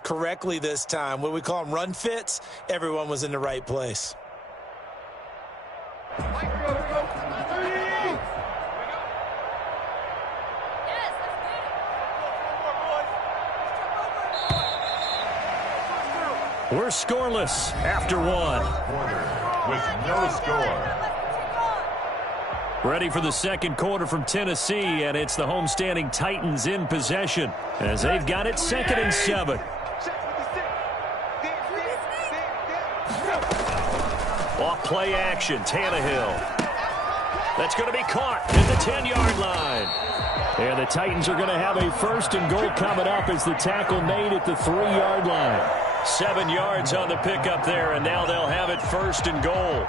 correctly this time. What we call them run fits, everyone was in the right place. We're scoreless after one. With no score. Ready for the second quarter from Tennessee, and it's the homestanding Titans in possession as they've got it 2nd and 7. Off play action, Tannehill. That's going to be caught at the 10-yard line. And the Titans are going to have a 1st and goal coming up as the tackle made at the 3-yard line. 7 yards on the pickup there, and now they'll have it 1st and goal.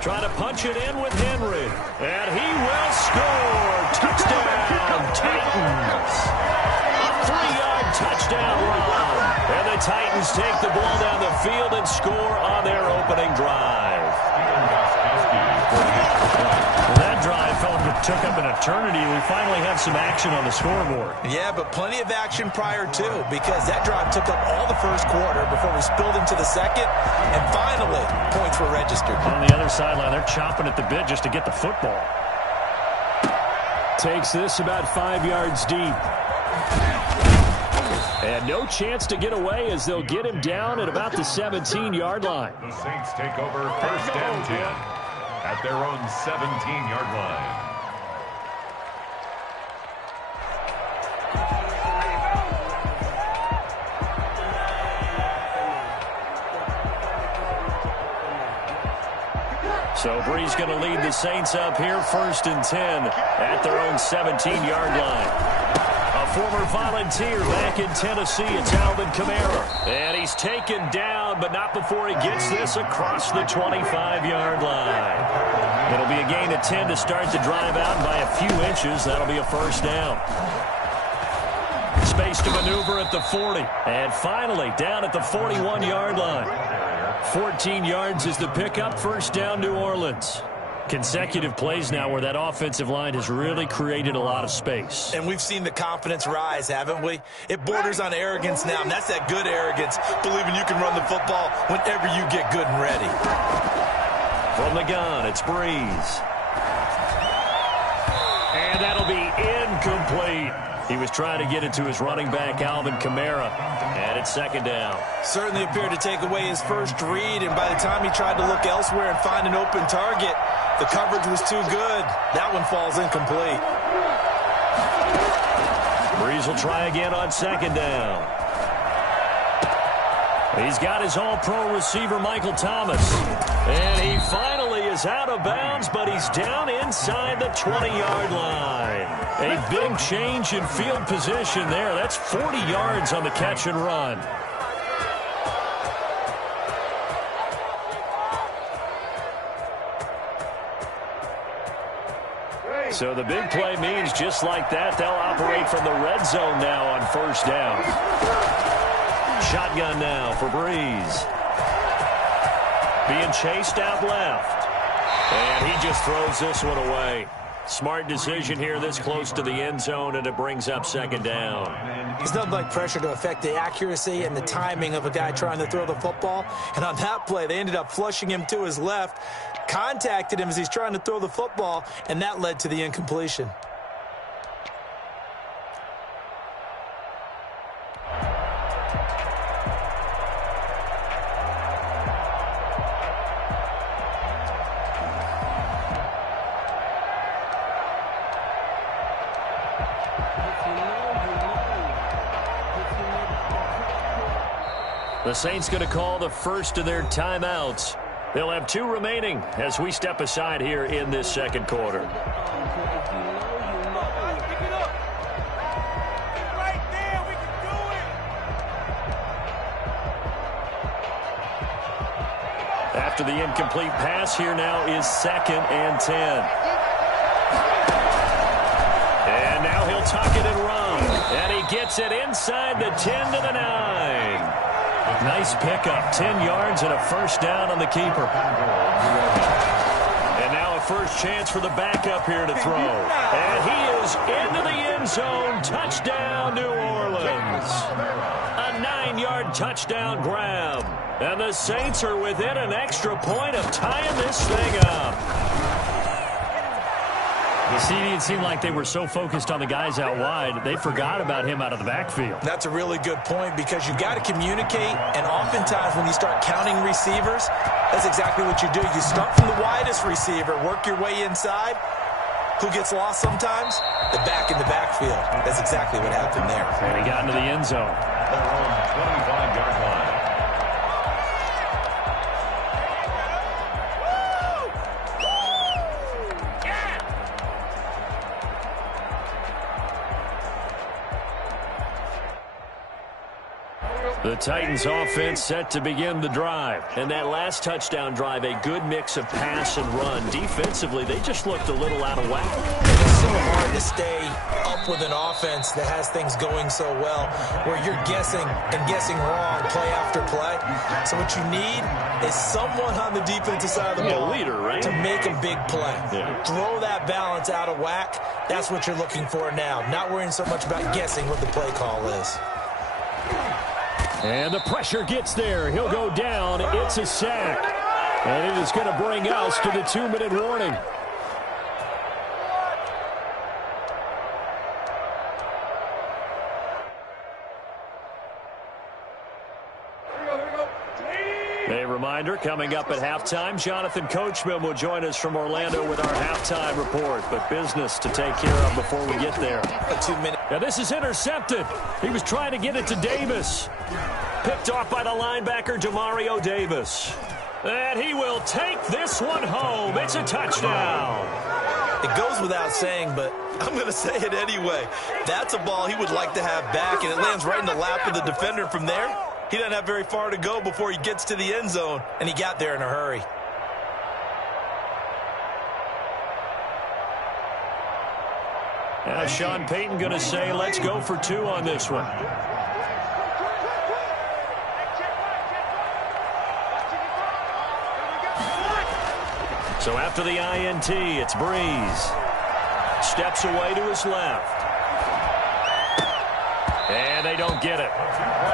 Trying to punch it in with Henry, and he will score. Touchdown, Titans. A 3-yard touchdown run. And the Titans take the ball down the field and score on their opening drive. That drive took up an eternity. We finally have some action on the scoreboard. Yeah, but plenty of action prior to, because that drive took up all the first quarter before we spilled into the second, and finally, points were registered. On the other sideline, they're chomping at the bit just to get the football. Takes this about 5 yards deep. And no chance to get away as they'll get him down at about the 17-yard line. The Saints take over 1st and 10 at their own 17-yard line. So Bree's going to lead the Saints up here 1st and 10 at their own 17-yard line. A former volunteer back in Tennessee, it's Alvin Kamara. And he's taken down, but not before he gets this across the 25-yard line. It'll be a gain of 10 to start the drive out, and by a few inches, that'll be a 1st down. Space to maneuver at the 40. And finally, down at the 41-yard line. 14 yards is the pickup, 1st down, New Orleans. Consecutive plays now where that offensive line has really created a lot of space. And we've seen the confidence rise, haven't we? It borders on arrogance now, and that's that good arrogance, believing you can run the football whenever you get good and ready. From the gun, it's Breeze. And that'll be incomplete. He was trying to get it to his running back, Alvin Kamara, and it's 2nd down. Certainly appeared to take away his first read, and by the time he tried to look elsewhere and find an open target, the coverage was too good. That one falls incomplete. Breeze will try again on 2nd down. He's got his all-pro receiver, Michael Thomas. And he finally is out of bounds, but he's down inside the 20-yard line. A big change in field position there. That's 40 yards on the catch and run. So the big play means just like that, they'll operate from the red zone now on 1st down. Shotgun now for Breeze. Being chased out left. And he just throws this one away. Smart decision here this close to the end zone, and it brings up 2nd down. There's nothing like pressure to affect the accuracy and the timing of a guy trying to throw the football. And on that play, they ended up flushing him to his left, contacted him as he's trying to throw the football, and that led to the incompletion. The Saints going to call the first of their timeouts. They'll have 2 remaining as we step aside here in this 2nd quarter. After the incomplete pass, here now is 2nd and 10. And now he'll tuck it and run. And he gets it inside the 10 to the 9. Nice pickup. 10 yards and a first down on the keeper. And now a first chance for the backup here to throw. And he is into the end zone. Touchdown, New Orleans. A 9-yard touchdown grab. And the Saints are within an extra point of tying this thing up. It seemed like they were so focused on the guys out wide, they forgot about him out of the backfield. That's a really good point because you've got to communicate, and oftentimes when you start counting receivers, that's exactly what you do. You start from the widest receiver, work your way inside. Who gets lost sometimes? The back in the backfield. That's exactly what happened there. And he got into the end zone. Their own 25-yard line. The Titans offense set to begin the drive. And that last touchdown drive, a good mix of pass and run. Defensively, they just looked a little out of whack. It's so hard to stay up with an offense that has things going so well, where you're guessing and guessing wrong play after play. So what you need is someone on the defensive side of the ball, leader, right? to make a big play. Yeah. Throw that balance out of whack. That's what you're looking for now. Not worrying so much about guessing what the play call is. And the pressure gets there. He'll go down. It's a sack. And it is going to bring us to the 2-minute warning. A reminder, coming up at halftime, Jonathan Coachman will join us from Orlando with our halftime report. But business to take care of before we get there. A 2-minute. Now this is intercepted. He was trying to get it to Davis. Picked off by the linebacker, Demario Davis. And he will take this one home. It's a touchdown. It goes without saying, but I'm going to say it anyway. That's a ball he would like to have back, and it lands right in the lap of the defender. From there, he doesn't have very far to go before he gets to the end zone, and he got there in a hurry. Now Sean Payton going to say, let's go for 2 on this one. So after the INT, it's Breeze. Steps away to his left. And they don't get it.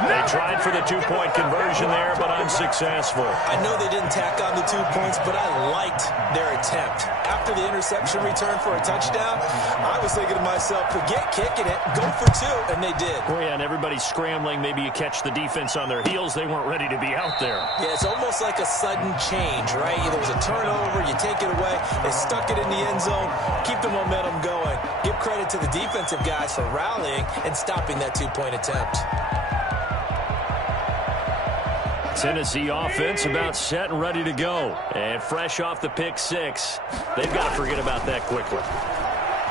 They tried for the 2-point conversion there, but unsuccessful. I know they didn't tack on the 2 points, but I liked their attempt. After the interception return for a touchdown, I was thinking to myself, forget kicking it, go for 2, and they did. Oh, yeah, and everybody's scrambling. Maybe you catch the defense on their heels. They weren't ready to be out there. Yeah, it's almost like a sudden change, right? There was a turnover, you take it away, they stuck it in the end zone, keep the momentum going. Give credit to the defensive guys for rallying and stopping that 2-point attempt. Tennessee offense about set and ready to go. And fresh off the pick 6, they've got to forget about that quickly.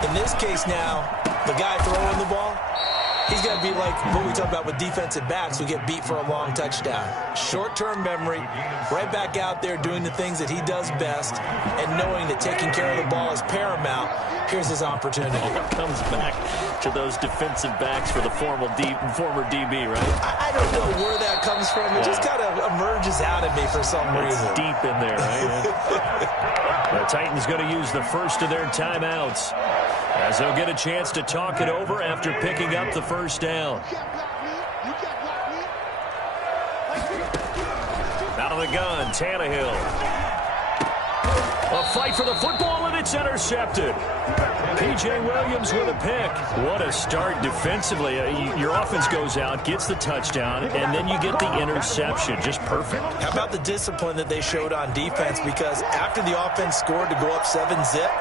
In this case now, the guy throwing the ball, he's got to be like what we talk about with defensive backs who get beat for a long touchdown. Short-term memory, right back out there doing the things that he does best, and knowing that taking care of the ball is paramount. Here's his opportunity. Comes back to those defensive backs for the former DB, right? I don't know where that comes from. It just kind of emerges out of me for some reason. It's deep in there, right? The Titans going to use the first of their timeouts as they'll get a chance to talk it over after picking up the first down. Out of the gun, Tannehill. A fight for the football, and it's intercepted. P.J. Williams with a pick. What a start defensively. Your offense goes out, gets the touchdown, and then you get the interception. Just perfect. How about the discipline that they showed on defense? Because after the offense scored to go up 7-zip,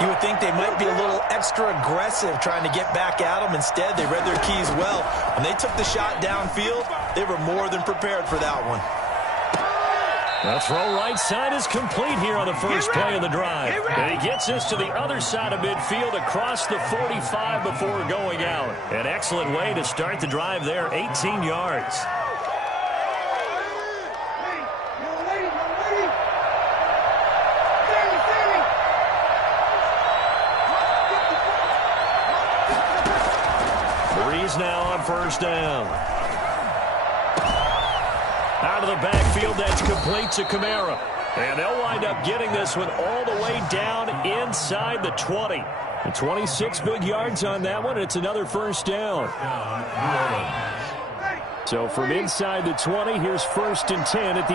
you would think they might be a little extra aggressive trying to get back at them. Instead, they read their keys well. When they took the shot downfield, they were more than prepared for that one. The throw right side is complete here on the first play of the drive. And he gets this to the other side of midfield across the 45 before going out. An excellent way to start the drive there, 18 yards. Breeze now on first down. Out of the backfield, that's complete to Kamara. And they'll wind up getting this one all the way down inside the 20. 26 big yards on that one. It's another first down. So from inside the 20, here's 1st and 10 at the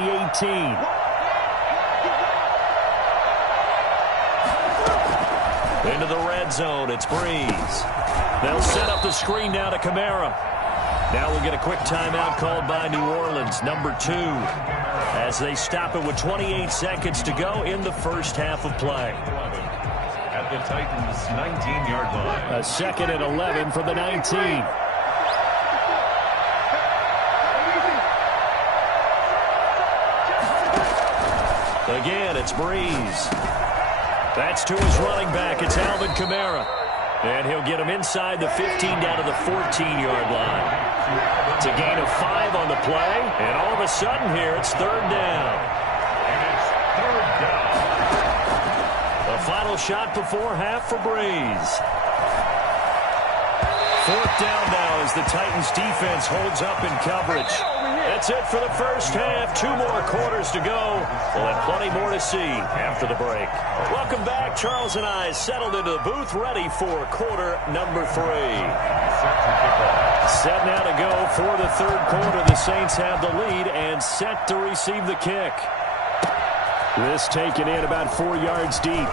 18. Into the red zone, it's Breeze. They'll set up the screen now to Kamara. Now we'll get a quick timeout called by New Orleans, number 2, as they stop it with 28 seconds to go in the first half of play. At the Titans' 19-yard line. A 2nd and 11 from the 19. Again, it's Breeze. That's to his running back. It's Alvin Kamara. And he'll get him inside the 15 down to the 14-yard line. It's a gain of 5 on the play. And all of a sudden here, it's 3rd down. And it's 3rd down. The final shot before half for Breeze. 4th down now as the Titans defense holds up in coverage. That's it for the first half. 2 more quarters to go. We'll have plenty more to see after the break. Welcome back. Charles and I settled into the booth, ready for quarter number 3. Set now to go for the 3rd quarter. The Saints have the lead and set to receive the kick. This taken in about 4 yards deep.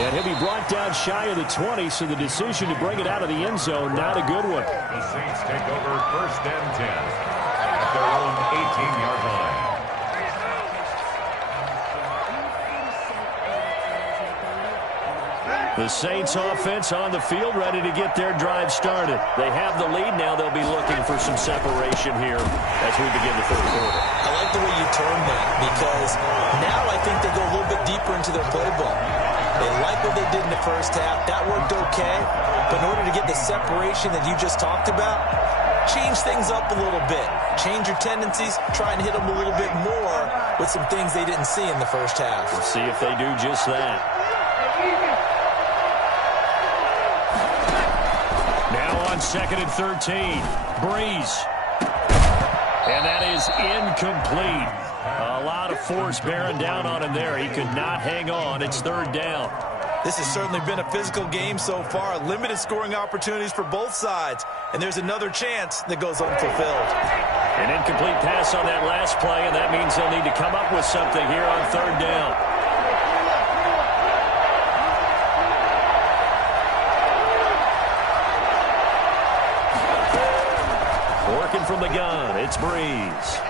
And he'll be brought down shy of the 20, so the decision to bring it out of the end zone, not a good one. The Saints take over 1st and 10 at their own 18-yard line. The Saints offense on the field, ready to get their drive started. They have the lead. Now they'll be looking for some separation here as we begin the 3rd quarter. I like the way you term that, because now I think they go a little bit deeper into their playbook. They like what they did in the first half. That worked okay. But in order to get the separation that you just talked about, change things up a little bit. Change your tendencies. Try and hit them a little bit more with some things they didn't see in the first half. We'll see if they do just that. Now on 2nd and 13. Breeze. And that is incomplete. A lot of force bearing down on him there. He could not hang on. It's 3rd down. This has certainly been a physical game so far. Limited scoring opportunities for both sides. And there's another chance that goes unfulfilled. An incomplete pass on that last play, and that means they'll need to come up with something here on 3rd down. Working from the gun, it's Breeze.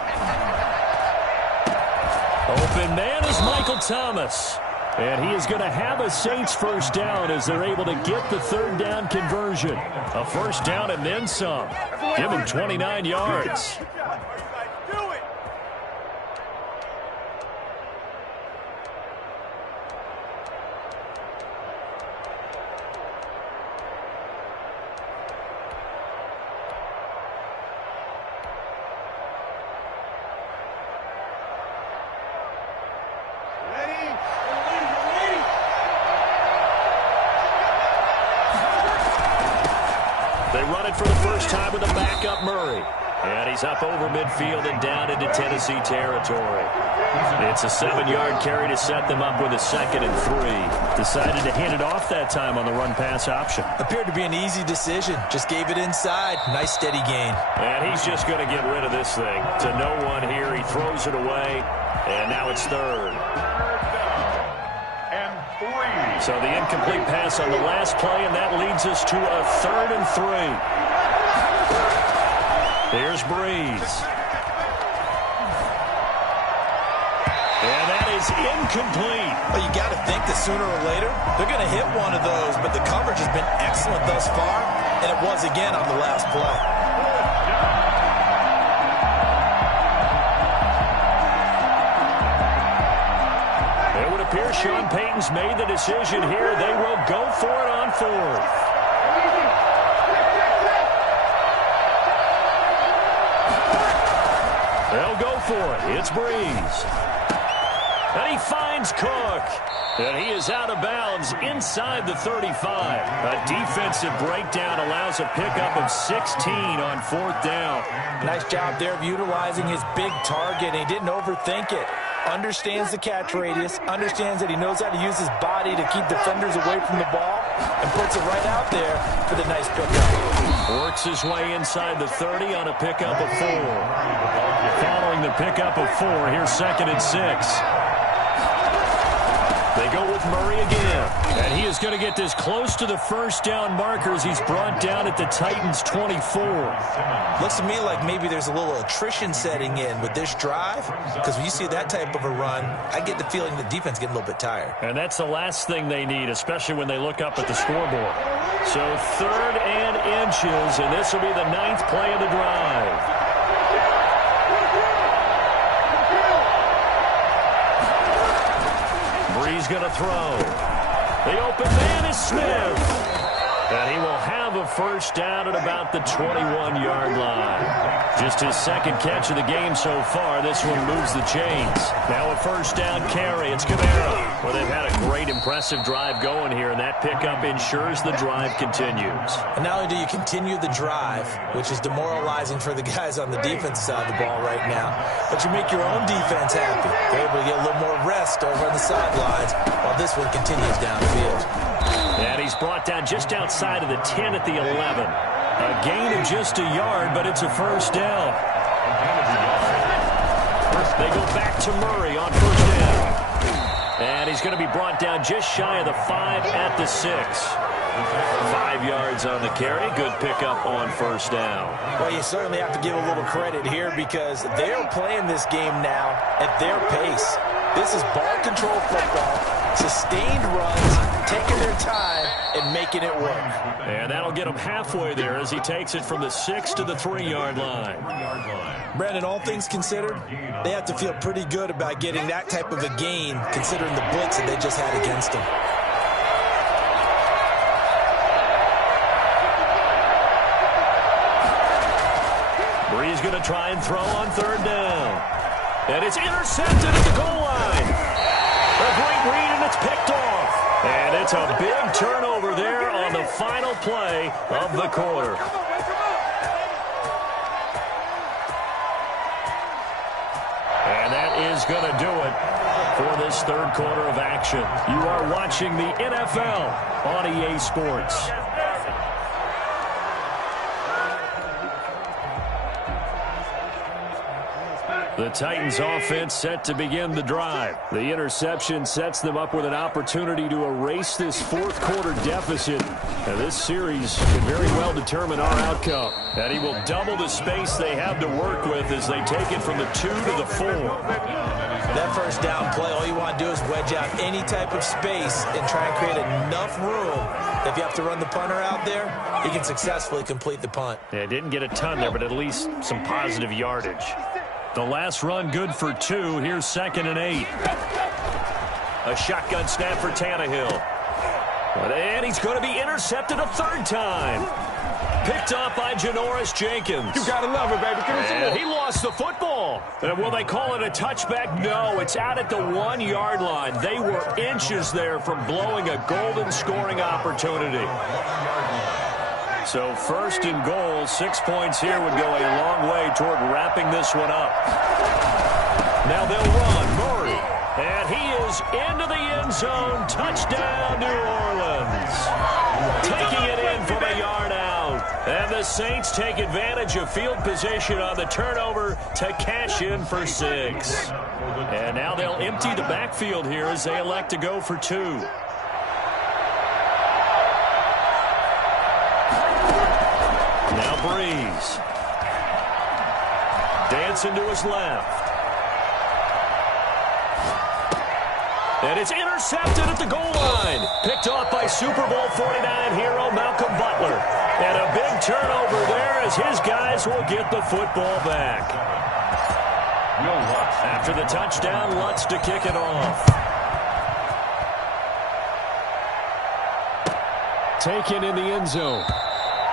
Open man is Michael Thomas. And he is going to have a Saints first down as they're able to get the 3rd down conversion. A first down and then some. Give him 29 yards. For the first time with a backup Murray. And he's up over midfield and down into Tennessee territory. It's a 7-yard carry to set them up with a 2nd and 3. Decided to hand it off that time on the run-pass option. Appeared to be an easy decision. Just gave it inside. Nice steady gain. And he's just going to get rid of this thing. To no one here. He throws it away. And now it's 3rd. So the incomplete pass on the last play, and that leads us to a 3rd and 3. Here's Breeze. And that is incomplete. Well, you got to think that sooner or later, they're going to hit one of those, but the coverage has been excellent thus far, and it was again on the last play. Sean Payton's made the decision here. They will go for it on 4th. They'll go for it. It's Breeze. And he finds Cook. And he is out of bounds inside the 35. A defensive breakdown allows a pickup of 16 on 4th down. Nice job there of utilizing his big target. He didn't overthink it. Understands the catch radius, understands that he knows how to use his body to keep defenders away from the ball, and puts it right out there for the nice pickup. Works his way inside the 30 on a pickup of 4. Following the pickup of 4, here's 2nd and 6. They go with Murray again. And he is going to get this close to the first down markers. He's brought down at the Titans' 24. Looks to me like maybe there's a little attrition setting in with this drive, because when you see that type of a run, I get the feeling the defense getting a little bit tired. And that's the last thing they need, especially when they look up at the scoreboard. So 3rd and inches, and this will be the 9th play of the drive. Brees going to throw. The open man is Smith. And he will have a first down at about the 21-yard line. Just his 2nd catch of the game so far. This one moves the chains. Now a first down carry. It's Kamara. Well, they've had a great, impressive drive going here, and that pickup ensures the drive continues. And not only do you continue the drive, which is demoralizing for the guys on the defensive side of the ball right now, but you make your own defense happy. They're able to get a little more rest over on the sidelines while this one continues down the field. And he's brought down just outside of the 10 at the 11. A gain of just a yard, but it's a first down. They go back to Murray on first down. And he's going to be brought down just shy of the 5 at the 6. 5 yards on the carry. Good pickup on first down. Well, you certainly have to give a little credit here because they're playing this game now at their pace. This is ball control football, sustained runs, taking their time and making it work. And that'll get him halfway there as he takes it from the 6 to the 3-yard line. Brandon, all things considered, they have to feel pretty good about getting that type of a gain considering the blitz that they just had against them. Brees going to try and throw on 3rd down. And it's intercepted at the goal line. A great read, and it's picked off. And it's a big turnover there on the final play of the quarter. And that is going to do it for this 3rd quarter of action. You are watching the NFL on EA Sports. The Titans offense set to begin the drive. The interception sets them up with an opportunity to erase this 4th quarter deficit. Now, this series can very well determine our outcome. And he will double the space they have to work with as they take it from the 2 to the 4. That first down play, all you want to do is wedge out any type of space and try and create enough room. If you have to run the punter out there, he can successfully complete the punt. Yeah, didn't get a ton there, but at least some positive yardage. The last run good for 2. Here's 2nd and 8. A shotgun snap for Tannehill. And he's going to be intercepted a 3rd time. Picked up by Janoris Jenkins. You got to love it, baby. And he lost the football. And will they call it a touchback? No, it's out at the 1-yard line. They were inches there from blowing a golden scoring opportunity. So 1st and goal, 6 points here would go a long way toward wrapping this one up. Now they'll run. Murray. And he is into the end zone. Touchdown, New Orleans. Taking it in from a yard out. And the Saints take advantage of field position on the turnover to cash in for 6. And now they'll empty the backfield here as they elect to go for 2. Now Brees. Dancing to his left. And it's intercepted at the goal line. Picked off by Super Bowl 49 hero Malcolm Butler. And a big turnover there as his guys will get the football back. After the touchdown, Lutz to kick it off. Taken in the end zone.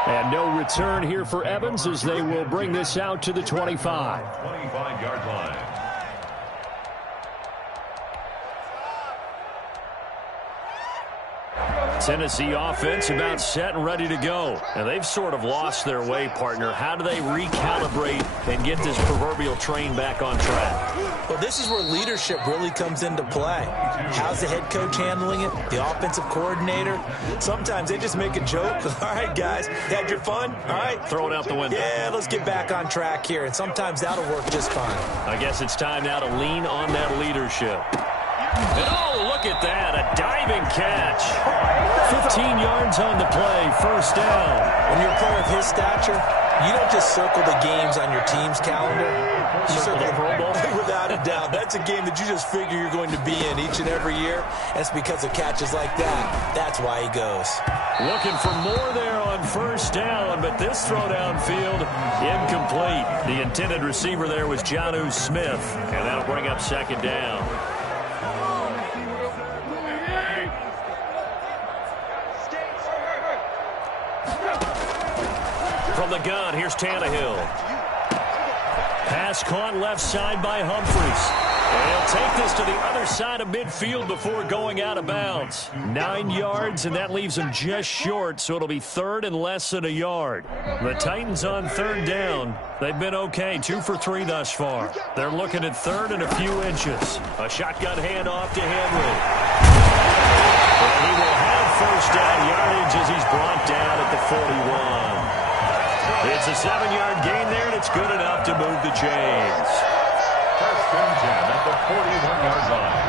And no return here for Evans as they will bring this out to the 25. 25-yard line. Tennessee offense about set and ready to go. And they've sort of lost their way, partner. How do they recalibrate and get this proverbial train back on track? Well, this is where leadership really comes into play. How's the head coach handling it? The offensive coordinator? Sometimes they just make a joke. All right, guys, had your fun? All right. Throw it out the window. Yeah, let's get back on track here. And sometimes that'll work just fine. I guess it's time now to lean on that leadership. And oh, look at that, a diving catch. 15 yards on the play, first down. When you're a player of his stature, you don't just circle the games on your team's calendar. You circle the Pro Bowl. Without a doubt. That's a game that you just figure you're going to be in each and every year. And it's because of catches like that. That's why he goes. Looking for more there on first down, but this throw downfield, incomplete. The intended receiver there was Jonnu Smith, and that'll bring up second down. From the gun, here's Tannehill. Pass caught left side by Humphries. And he'll take this to the other side of midfield before going out of bounds. 9 yards, and that leaves him just short, so it'll be third and less than a yard. The Titans on third down. They've been okay, 2 for 3 thus far. They're looking at third and a few inches. A shotgun handoff to Henry. And he will have first down yardage as he's brought down at the 41. It's a 7-yard gain there, and it's good enough to move the chains. First and 10 at the 41-yard line.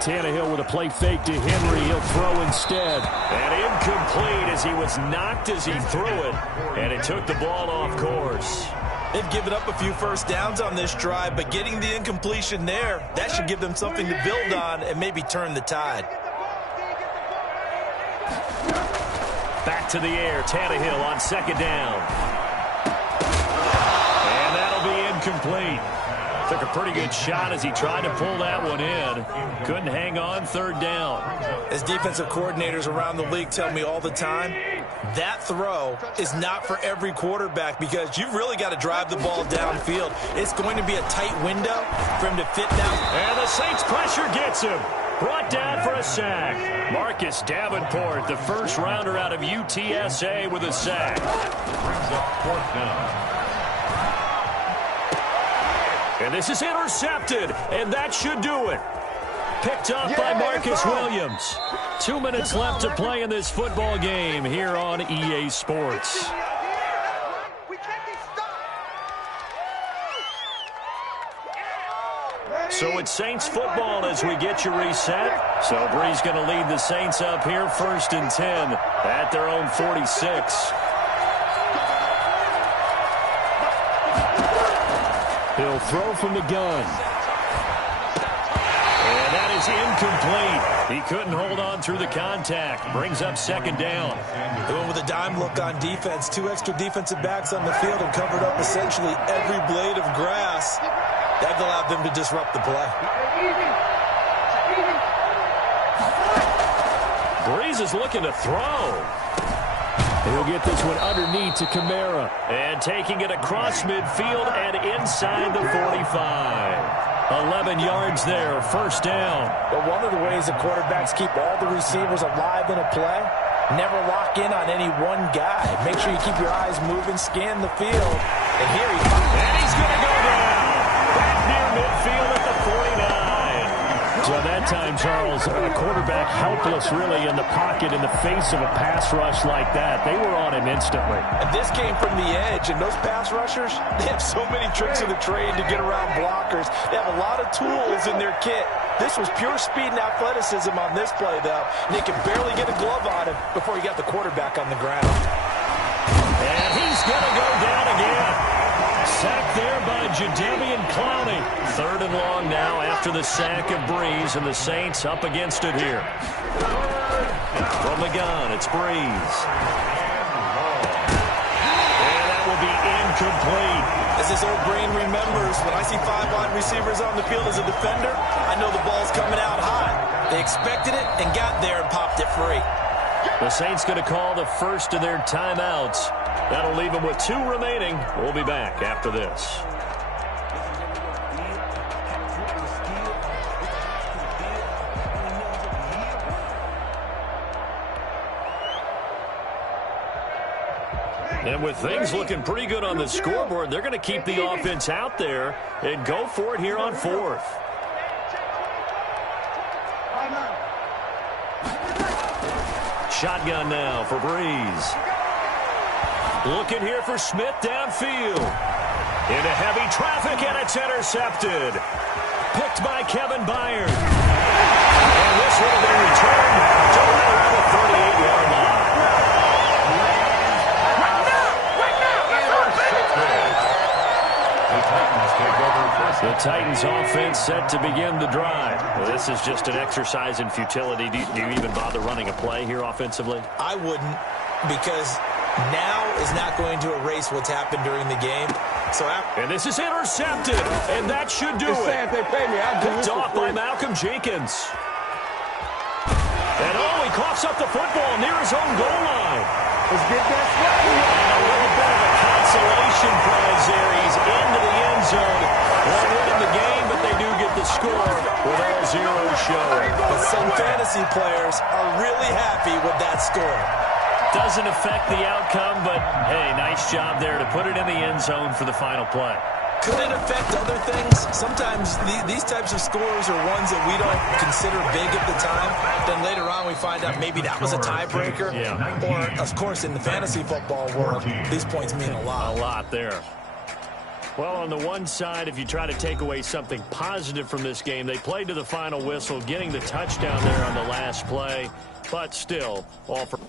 Tannehill with a play fake to Henry. He'll throw instead. And incomplete as he was knocked as he threw it. And it took the ball off course. They've given up a few first downs on this drive, but getting the incompletion there, that should give them something to build on and maybe turn the tide. Back to the air, Tannehill on second down. And that'll be incomplete. Took a pretty good shot as he tried to pull that one in. Couldn't hang on third down. As defensive coordinators around the league tell me all the time, that throw is not for every quarterback because you've really got to drive the ball downfield. It's going to be a tight window for him to fit down. And the Saints pressure gets him. Brought down for a sack. Marcus Davenport, the first rounder out of UTSA with a sack. Brings up fourth down. And this is intercepted, and that should do it. Picked up by Marcus Williams. 2 minutes left to play in this football game here on EA Sports. So it's Saints football as we get you reset. So Bree's going to lead the Saints up here first and 10 at their own 46. He'll throw from the gun. And that is incomplete. He couldn't hold on through the contact. Brings up second down. They went with a dime look on defense. 2 extra defensive backs on the field and covered up essentially every blade of grass. That allowed them to disrupt the play. Breeze is looking to throw. He'll get this one underneath to Kamara. And taking it across midfield and inside the 45. 11 yards there, first down. But one of the ways the quarterbacks keep all the receivers alive in a play, never lock in on any one guy. Make sure you keep your eyes moving, scan the field. And here he comes. And he's going to go down. Back near midfield at the 49. So that time, Charles, a quarterback helpless really in the pocket in the face of a pass rush like that. They were on him instantly. And this came from the edge, and those pass rushers, they have so many tricks of the trade to get around blockers. They have a lot of tools in their kit. This was pure speed and athleticism on this play, though. And they could barely get a glove on him before he got the quarterback on the ground. And he's going to go down again. Sacked there by Jadeveon Clowney. Third and long now after the sack of Breeze, and the Saints up against it here. From the gun, it's Breeze. And that will be incomplete. As his old brain remembers, when I see 5 wide receivers on the field as a defender, I know the ball's coming out high. They expected it and got there and popped it free. The Saints going to call the first of their timeouts. That'll leave them with 2 remaining. We'll be back after this. And with things looking pretty good on the scoreboard, they're going to keep the offense out there and go for it here on 4th. Shotgun now for Breeze. Looking here for Smith downfield. Into heavy traffic, and it's intercepted. Picked by Kevin Byard. And this one will be returned to around the 38-yard line. The Titans offense set to begin the drive. Well, this is just an exercise in futility. Do you even bother running a play here offensively? I wouldn't, because now is not going to erase what's happened during the game. And this is intercepted, and that should do it. Picked off by Malcolm Jenkins. And he coughs up the football near his own goal line. Let's get that spot. A little bit of a consolation prize there. He's into the end zone. Won't win the game, but they do get the score with all zeros showing. But some fantasy players are really happy with that score. Doesn't affect the outcome, but, hey, nice job there to put it in the end zone for the final play. Could it affect other things? Sometimes these types of scores are ones that we don't consider big at the time. Then later on we find out maybe that was a tiebreaker. Yeah. Or, of course, in the fantasy football world, these points mean a lot. A lot there. Well, on the one side, if you try to take away something positive from this game, they played to the final whistle, getting the touchdown there on the last play. But still, all for...